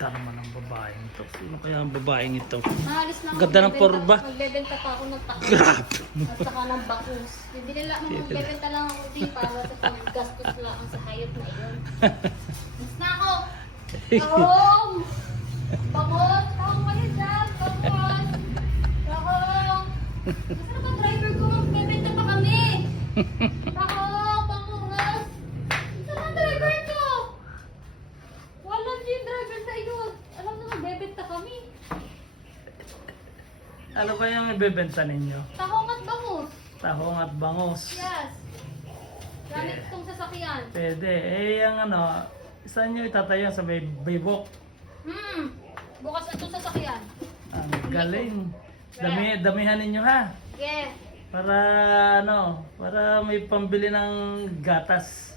Ganda naman ang babaeng ito. Sino kaya ang babaeng ito? Naalis lang Ganda ng porba. Magbebenta pa ako ng takot. Grabe. At saka ng bangus. Bibili lang, magbebenta lang ako din para sa paggastos lang sa hayop na yun. Mas na ako! Tahong! Bangus! Tahong kayo dyan! Bangus! Tahong! Nasaan ba driver ko? Magbebenta pa kami! Tahong! Bangus! Nasaan ang driver ko? Wala yung driver sa iyo. Alam na magbebenta kami. Ano ba yung ibebenta ninyo? Tahong at bangus. Tahong at bangus. Yes. Gamit itong sasakyan. Pwede. Eh, yung ano, saan nyo itatayo sa baybok? Bukas na itong sasakyan. Ang galing. Damihan ninyo ha. Yeah. Para ano, para may pambili ng gatas.